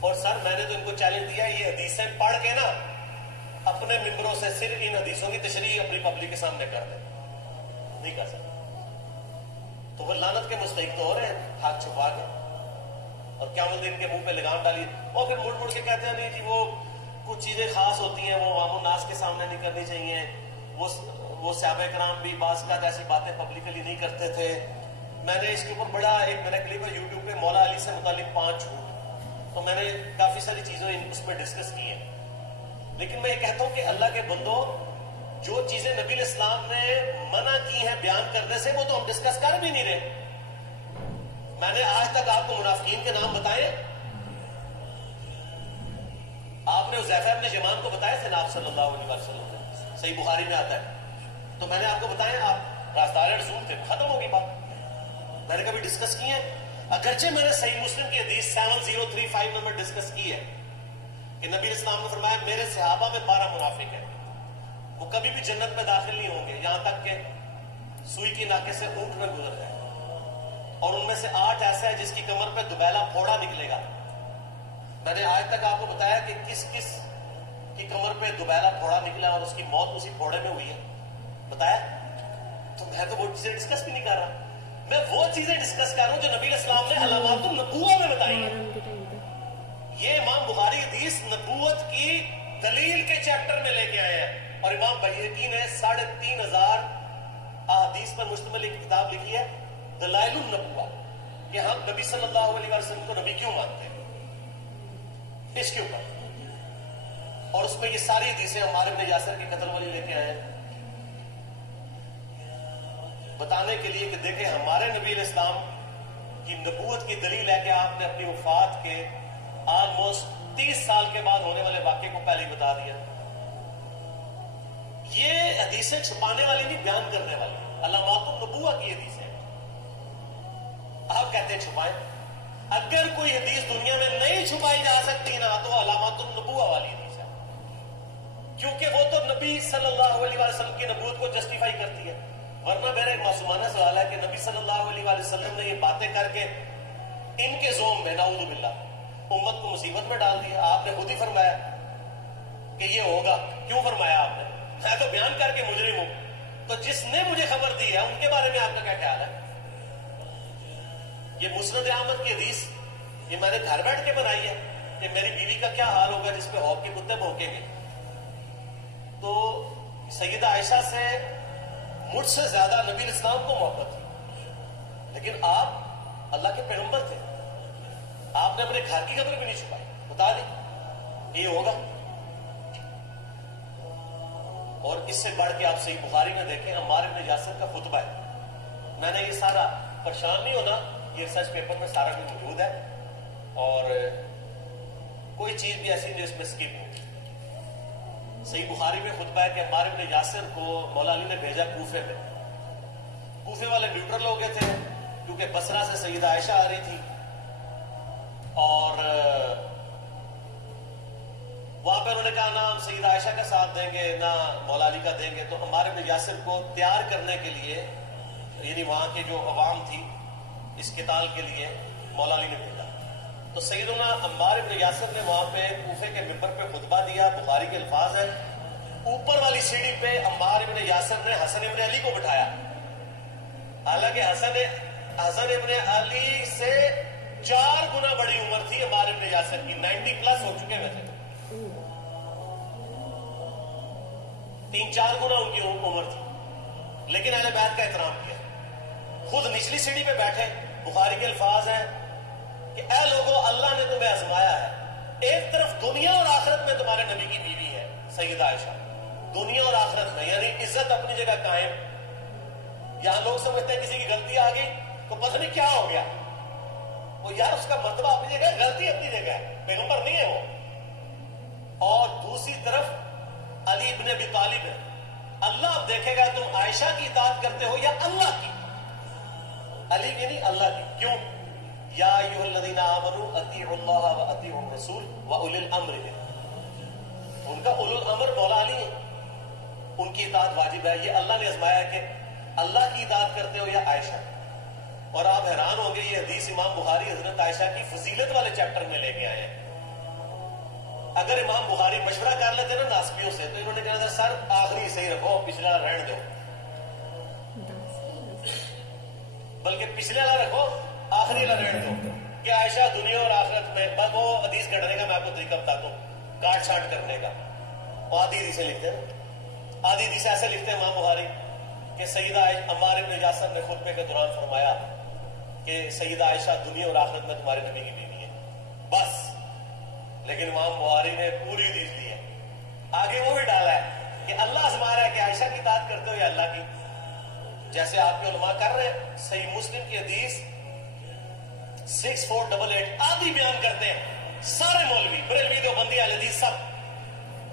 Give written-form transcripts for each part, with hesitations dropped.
اور سر میں نے تو ان کو چیلنج دیا یہ حدیثیں پڑھ کے نا اپنے ممبروں سے صرف ان حدیثوں کی تشریح اپنی پبلک کے سامنے کر دیں. نہیں کر سکتے. تو وہ لعنت کے مستحق تو ہو رہے ہیں ہاتھ چھپا کے, اور کیا ان کے منہ پہ لگام ڈالی, اور پھر مڑ مڑ کے کہتے ہیں نہیں جی وہ کچھ چیزیں خاص ہوتی ہیں وہ عوام الناس کے سامنے نہیں کرنی چاہیے, وہ صحابہ کرام بھی بعض کا ایسی باتیں پبلکلی نہیں کرتے تھے. میں نے اس کے اوپر بڑا ایک میرا کلپ ہے یوٹیوب پہ, مولا علی سے متعلق 5 جھوٹ, تو میں نے کافی ساری چیزیں اس میں ڈسکس کی ہیں. لیکن میں یہ کہتا ہوں کہ اللہ کے بندوں, جو چیزیں نبی علیہ السلام نے منع کی ہیں بیان کرنے سے وہ تو ہم ڈسکس کر بھی نہیں رہے. میں نے آج تک آپ کو منافقین کے نام بتائے, آپ نے حذیفہ ابن یمان کو بتایا تھے نا آپ صلی اللہ علیہ وسلم نے, صحیح بخاری میں آتا ہے. تو میں نے آپ کو بتایا آپ راستار رسول تھے, ختم ہوگی بات. میں نے کبھی ڈسکس کی ہے, اگرچہ میں نے صحیح مسلم کی حدیث 7035 نمبر ڈسکس کی ہے کہ نبی اسلام نے فرمایا میرے صحابہ میں 12 منافق ہیں, وہ کبھی بھی جنت میں داخل نہیں ہوں گے یہاں تک کہ سوئی کی ناکے سے اونٹ میں گزر جائے, اور ان میں سے 8 ایسا ہے جس کی کمر پہ دوبیلا پھوڑا نکلے گا. میں نے آج تک آپ کو بتایا کہ کس کس کی کمر پہ دوبیلا پھوڑا نکلا اور اس کی موت اسی پھوڑے میں ہوئی ہے, بتایا. تو میں تو وہ چیزیں ڈسکس بھی نہیں کر رہا, میں وہ چیزیں ڈسکس کر رہا ہوں جو نبی علیہ السلام نے علامات النبوہ میں بتائی ہیں. یہ امام بخاری حدیث نبوت کی دلیل کے چیپٹر میں لے کے آئے ہیں, اور امام بحیقی نے 3500 احادیث پر مشتمل ایک کتاب لکھی ہے دلائل النبوہ, کہ ہم نبی صلی اللہ علیہ وسلم کو نبی کیوں مانتے ہیں, اس کے اوپر. اور اس میں یہ ساری حدیثیں ہمارے ابن یاسر کے قتل والی لے کے آئے ہیں, بتانے کے لیے کہ دیکھیں ہمارے نبی علیہ السلام کی نبوت کی دلیل ہے کہ آپ نے اپنی وفات کے آلموسٹ 30 سال کے بعد ہونے والے واقعے کو پہلے ہی بتا دیا. یہ حدیثیں چھپانے والی نہیں, بیان کرنے والی, علامات النبوہ کی حدیثیں. آپ کہتے ہیں چھپائیں, اگر کوئی حدیث دنیا میں نہیں چھپائی جا سکتی نا تو علامات النبوہ والی حدیث ہے, کیونکہ وہ تو نبی صلی اللہ علیہ وسلم کی نبوت کو جسٹیفائی کرتی ہے. ورنہ میرا ایک معصومانہ سوال ہے کہ نبی صلی اللہ علیہ وسلم نے یہ باتیں کر کے ان کے زوم میں نعوذ باللہ امت کو مصیبت میں ڈال دیا. آپ نے خود ہی فرمایا کہ یہ ہوگا, کیوں فرمایا آپ نے؟ میں تو بیان کر کے مجرم ہوں, تو جس نے مجھے خبر دی ہے ان کے بارے میں آپ کا کیا خیال ہے؟ یہ مسند احمد کی حدیث یہ میں نے گھر بیٹھ کے بنائی ہے کہ میری بیوی کا کیا حال ہوگا جس پہ خوف کے کتے بھونکیں گے. تو سیدہ عائشہ سے مجھ سے زیادہ نبی الاسلام کو محبت تھی, لیکن آپ اللہ کے پیغمبر تھے, آپ نے اپنے گھر کی قدر بھی نہیں چھپائی, بتا دی یہ ہوگا. اور اس سے بڑھ کے آپ صحیح بخاری میں دیکھیں عمار بن یاسر کا خطبہ ہے. میں نے یہ سارا, پریشان نہیں ہونا, یہ ریسرچ پیپر میں سارا کچھ موجود ہے, اور کوئی چیز بھی ایسی نہیں جو اس میں اسکپ ہو. صحیح بخاری میں خطبہ ہے کہ عمار بن یاسر کو مولا علی نے بھیجا کوفے میں. کوفے والے نیوٹرل ہو گئے تھے کیونکہ بصرہ سے سیدہ عائشہ آ رہی تھی, اور وہاں پہ انہوں نے کہا نہ ہم سیدہ عائشہ کا ساتھ دیں گے نہ مولا علی کا دیں گے. تو عمار بن یاسر کو تیار کرنے کے لیے, یعنی وہاں کے جو عوام تھی اس قتال کے لیے, مولا علی نے بھیجا. تو سیدنا عمار بن یاسر نے وہاں پہ کوفے کے ممبر پہ خطبہ دیا. بخاری کے الفاظ ہیں, اوپر والی سیڑھی پہ عمار بن یاسر نے حسن ابن علی کو بٹھایا, حالانکہ حسن ابن علی سے 4 گنا بڑی عمر تھی عمار بن یاسر کی, 90 پلس ہو چکے ہوئے تھے, 3-4 گنا ان کی عمر تھی, لیکن اہل بیت کا احترام کیا. خود نچلی سیڑھی پہ بیٹھے. بخاری کے الفاظ ہیں کہ اے لوگوں اللہ نے تمہیں آزمایا ہے, ایک طرف دنیا اور آخرت میں تمہارے نبی کی بیوی ہے سیدہ عائشہ, دنیا اور آخرت میں یعنی عزت اپنی جگہ قائم. یہاں لوگ سمجھتے ہیں کسی کی غلطی آ گئی تو پتہ نہیں کیا ہو گیا, وہ یار اس کا مرتبہ اپنی جگہ ہے, غلطی اپنی جگہ ہے, پیغمبر نہیں ہے وہ. اور دوسری طرف علی ابن ابی طالب ہے. اللہ اب دیکھے گا تم عائشہ کی اطاعت کرتے ہو یا اللہ کی. علی کی نہیں, اللہ کی. کیوں؟ یا ایھا الذین آمنوا اطیعوا اللہ واطیعوا الرسول واولی الامر منکم. ان کا اولو الامر مولا علی ہے, ان کی اطاعت واجب ہے. یہ اللہ نے آزمایا کہ اللہ کی اطاعت کرتے ہو یا عائشہ. اور آپ حیران ہوں گے, یہ حدیث امام بخاری حضرت عائشہ کی فضیلت والے چیپٹر میں لے کے آئے ہیں اگر امام بخاری مشورہ کر لیتے نا ناسبیوں سے تو انہوں نے کہنا تھا سر آخری صحیح رکھو پچھلا رہن دو، بلکہ پچھلے والا رکھو آخری والا رہن دو کہ عائشہ دنیا اور آخرت میں بس وہ حدیث کٹنے کا میں آپ کو طریقہ بتاتا ہوں، کاٹ چھانٹ کرنے کا. وہ آدھی حدیثیں لکھتے ہیں، آدھی حدیث ایسے لکھتے ہیں امام بخاری کہ سیدہ عمار بن یاسر نے خطبے کے دوران فرمایا کہ سیدہ عائشہ دنیا اور آخرت میں تمہارے نبی کی بیوی ہے بس. لیکن امام بخاری نے پوری حدیث دی ہے. آگے وہ بھی ڈالا ہے کہ اللہ آزما رہا ہے کہ عائشہ کی اطاعت کرتے ہو یا اللہ کی، جیسے آپ کے علماء کر رہے ہیں. صحیح مسلم کی حدیث 6488 آدھی بیان کرتے ہیں سارے مولوی بریلوی دیوبندی اہل حدیث سب.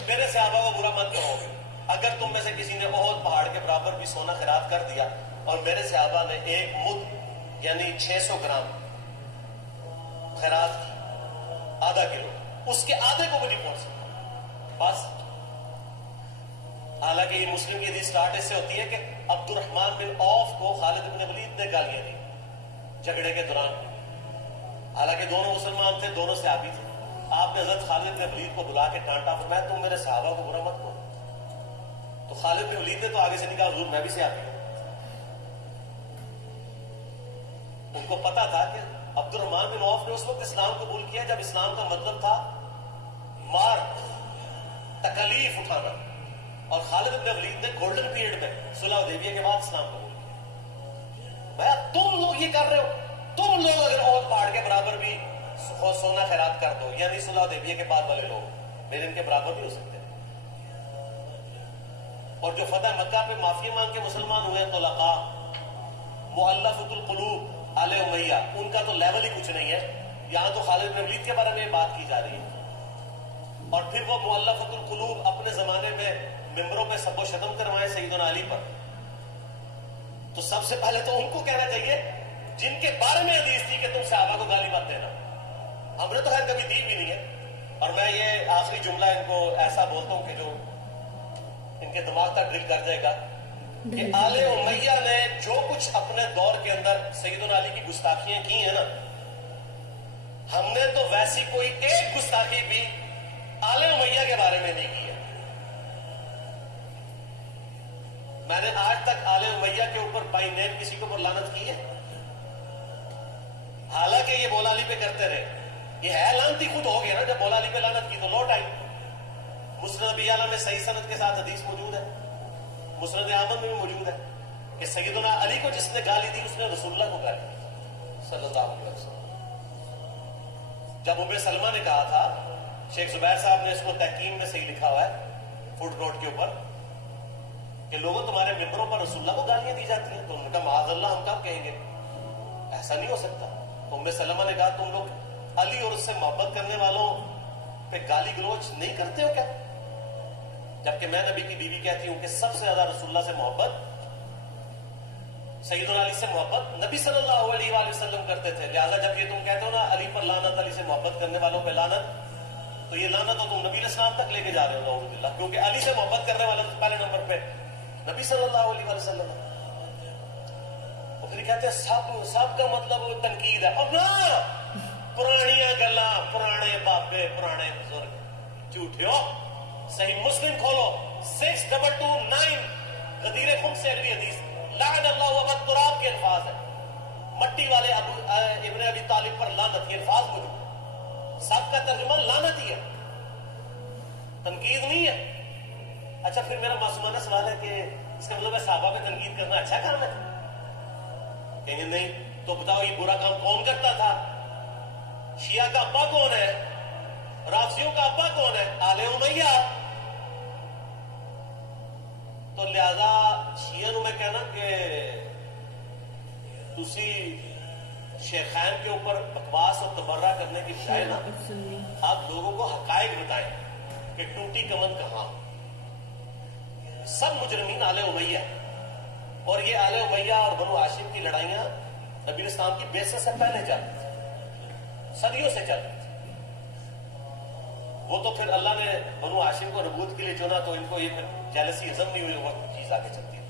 میرے صحابہ کو برا مت کہو گے، اگر تم میں سے کسی نے بہت پہاڑ کے برابر بھی سونا خیرات کر دیا اور میرے صحابہ نے ایک مد یعنی 600 گرام خیرات کی، آدھا کلو، اس کے آدھے کو بھی نہیں پہنچ سکتا بس. حالانکہ یہ مسلم کی حدیث اسٹارٹ اس سے ہوتی ہے کہ عبد الرحمن بن عوف کو خالد بن ولید نے گالیاں دی جھگڑے کے دوران. حالانکہ دونوں مسلمان تھے، دونوں صحابی تھے. آپ نے حضرت خالد بن ولید کو بلا کے ڈانٹا، فرمایا تم میرے صحابہ کو برا مت کرو. تو خالد بن ولید نے تو آگے سے نہیں کہا حضور میں بھی صحابی ہوں. ان کو پتا تھا کہ عبد الرحمن بن عوف نے اس وقت اسلام قبول کیا جب اسلام کا مطلب تھا مار، تکلیف اٹھانا، اور خالد بن ولید نے گولڈن پیریڈ میں صلح حدیبیہ کے بعد اسلام قبول کیا. بھائی تم لوگ یہ کر رہے ہو، تم لوگ اگر اور پہاڑ کے برابر بھی سونا خیرات کر دو، یعنی صلح حدیبیہ کے بعد والے لوگ میرے ان کے برابر بھی ہو سکتے ہیں. اور جو فتح مکہ پہ معافی مانگ کے مسلمان ہوئے ہیں طلقاء، مؤلفۃ القلوب آل امیہ، ان کا تو لیول ہی کچھ نہیں ہے. یہاں تو خالد بن ولید کے بارے میں بات کی جا رہی ہے. اور پھر وہ مؤلفۃ القلوب اپنے زمانے میں ممبروں پہ سب و شتم کروائے سیدنا علی پر. تو سب سے پہلے تو ان کو کہنا چاہیے جن کے بارے میں حدیث تھی کہ تم صحابہ کو گالی مت دینا. ہم نے تو خیر کبھی دی بھی نہیں ہے. اور میں یہ آخری جملہ ان کو ایسا بولتا ہوں کہ جو ان کے دماغ تک ڈرل کر جائے گا کہ آل امیہ نے جو کچھ اپنے دور کے اندر سیدنا علی کی گستاخیاں کی ہیں نا، ہم نے تو ویسی کوئی ایک گستاخی بھی آل امیہ کے بارے میں نہیں کی ہے. میں نے آج تک آل امیہ کے اوپر بائی نیم کسی کے اوپر لعنت کی ہے؟ حالانکہ یہ مولا علی پہ کرتے رہے. یہ ہے لعنتی خود ہو گیا نا، جب مولا علی پہ لعنت کی تو لوٹ آئی. مسند ابی اعلی میں صحیح سند کے ساتھ حدیث موجود ہے، مسند احمد میں بھی موجود ہے کہ سیدنا علی کو جس نے گالی دی اس نے رسول اللہ کو گالی دی صلی اللہ علیہ وسلم. جب ام سلمہ نے کہا تھا، شیخ زبیر صاحب نے اس کو تحکیم میں صحیح لکھا ہوا ہے فٹ نوٹ کے اوپر، کہ لوگوں تمہارے ممبروں پر رسول اللہ کو گالیاں دی جاتی ہیں، تو ان کا معاذ اللہ ہم کب کہیں گے؟ ایسا نہیں ہو سکتا. تو ام سلمہ نے کہا تم لوگ علی اور اس سے محبت کرنے والوں پہ گالی گلوچ نہیں کرتے ہو کیا؟ جبکہ میں نبی کی بیوی کہتی ہوں کہ سب سے زیادہ رسول اللہ سے محبت، سیدنا علی سے محبت نبی صلی اللہ علیہ وآلہ وسلم کرتے تھے. لہٰذا جب یہ تم کہتے ہو نا علی پر لعنت، علی سے محبت کرنے والوں پہ لعنت، تو یہ لعنت تو تم نبی علیہ السلام تک لے کے جا رہے ہو نعوذ باللہ، کیونکہ علی سے محبت کرنے والے تو پہلے نمبر پہ نبی صلی اللہ علیہ وآلہ وسلم. اور پھر کہتے ہیں سب کا مطلب تنقید ہے. اور نہ، پرانیاں گلاں، پرانے بابے، پرانے بزرگ جھوٹے ہو. صحیح مسلم کھولو 6229 غدیر خم سے اگلی حدیث، لعن اللہ ابا تراب کے الفاظ ہیں. مٹی والے ابن ابی طالب پر لعنت، یہ الفاظ موجود ہے. سب کا ترجمہ لعنت ہی ہے، تنقید نہیں ہے. اچھا پھر میرا معصومانہ سوال ہے کہ اس کا مطلب ہے صحابہ پہ تنقید کرنا اچھا کام ہے؟ کہیں گے نہیں. تو بتاؤ یہ برا کام کون کرتا تھا؟ شیعہ کا ابا کون ہے؟ رافضیوں کا ابا کون ہے؟ آل امیہ. تو لہذا شیعہ نو میں کہنا کہ تسی شیخین کے اوپر بکواس اور تبرہ کرنے کی بجائے نا آپ لوگوں کو حقائق بتائیں کہ ٹوٹی کمن کہاں. سب مجرمین آل امیہ، اور یہ آل امیہ اور بنو ہاشم کی لڑائیاں نبی اسلام کی بعثت سے پہلے چل رہی تھی، صدیوں سے چل رہی تھی. وہ تو پھر اللہ نے بنو ہاشم کو نبوت کے لیے چنا تو ان کو یہ پھر جیلسی ہضم نہیں ہوئی، وہ چیز آگے چلتی ہے.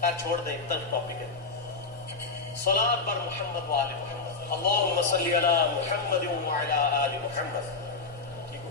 خیر چھوڑ دیں، اتنا ٹاپک ہے. صلاۃ پر محمد وآل محمد، اللہم صلی علی محمد وعلی آل محمد. ٹھیک ہو؟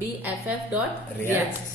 BFF.reacts,